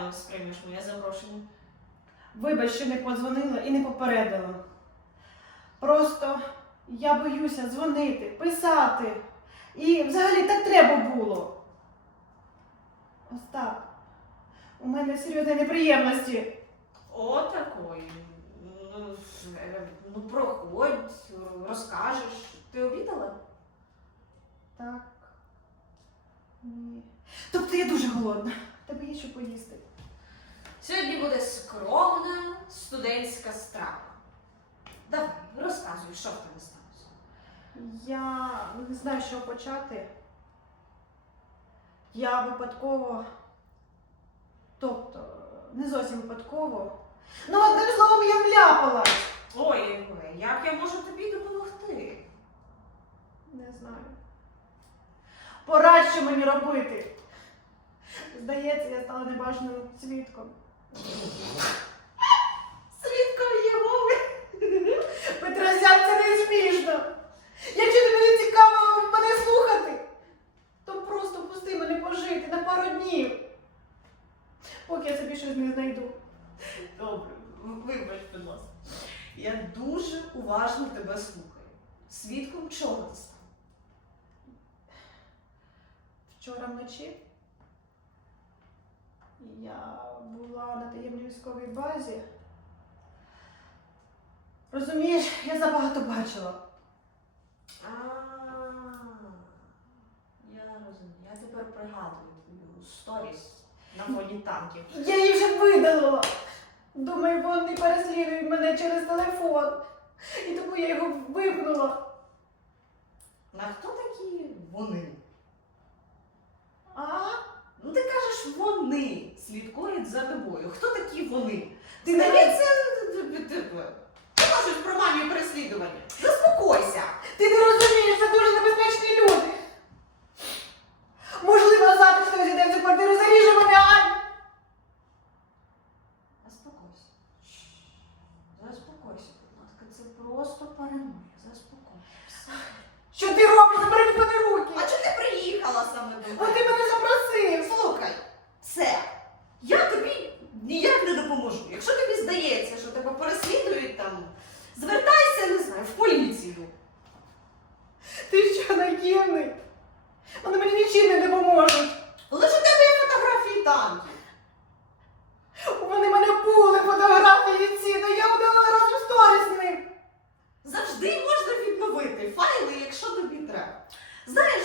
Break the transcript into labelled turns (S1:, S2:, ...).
S1: реально сприймеш моє запрошення.
S2: Вибач, що не подзвонила і не попередила. Просто я боюся дзвонити, писати. І взагалі так треба було. Остап, у мене серйозні неприємності.
S1: О, такої. Ну, ну проходь, розкажеш. Ти обідала?
S2: Так. Ні. Тобто я дуже голодна. Тебе є що поїсти.
S1: Сьогодні буде скромна студентська страва. Давай, розказуй, що в тебе сталося.
S2: Я не знаю, чого почати. Я випадково, тобто, не зовсім випадково. Ну, одним словом, я вляпалась.
S1: Ой, ой, як я можу тобі допомогти?
S2: Не знаю. Порадь, що мені робити. Здається, я стала небажаним свідком.
S1: Свідком Єгови.
S2: Петросян, це не смішно. Якщо тобі не цікаво мене слухати, то просто пусти мене пожити на пару днів. Поки я собі щось не знайду.
S1: Добре, вибач, будь ласка. Я дуже уважно тебе слухаю. Свідком чого ти?
S2: Вчора вночі я була на таємній військовій базі. Розумієш, я забагато бачила.
S1: А, я розумію. Я тепер пригадую твою сторіс на фоні танків.
S2: Я її вже видалила. Думаю, вони переслідують мене через телефон. І тому я його вимкнула.
S1: А хто такі вони?
S2: А?
S1: Ну ти кажеш, вони слідкують за тобою. Хто такі вони? Ти
S2: Це-
S1: здається, ти кажеш про мамі переслідування. Заспокойся.
S2: Ти не розумієш, це дуже небезпечні люди. Можливо, завтра хтось іде в цю квартиру, заріже мене, Ань.
S1: Заспокойся. Заспокойся, будь ласка. Це просто параноя. Заспокойся.
S2: Що ти робиш? Забери від мене руки.
S1: А чого ти приїхала саме до
S2: Бо ти мене запросив.
S1: Слухай, все. Я тобі ніяк не допоможу. Якщо тобі здається, що тебе переслідують там, звертайся, не знаю, в поліцію.
S2: Ти що наївний? Вони мені нічим не допоможуть.
S1: Лише тебе є фотографії танків.
S2: Вони мене були фотографії ці, то я удалила разом сторіс з ним.
S1: Завжди можна відновити файли, якщо тобі треба. Знаєш,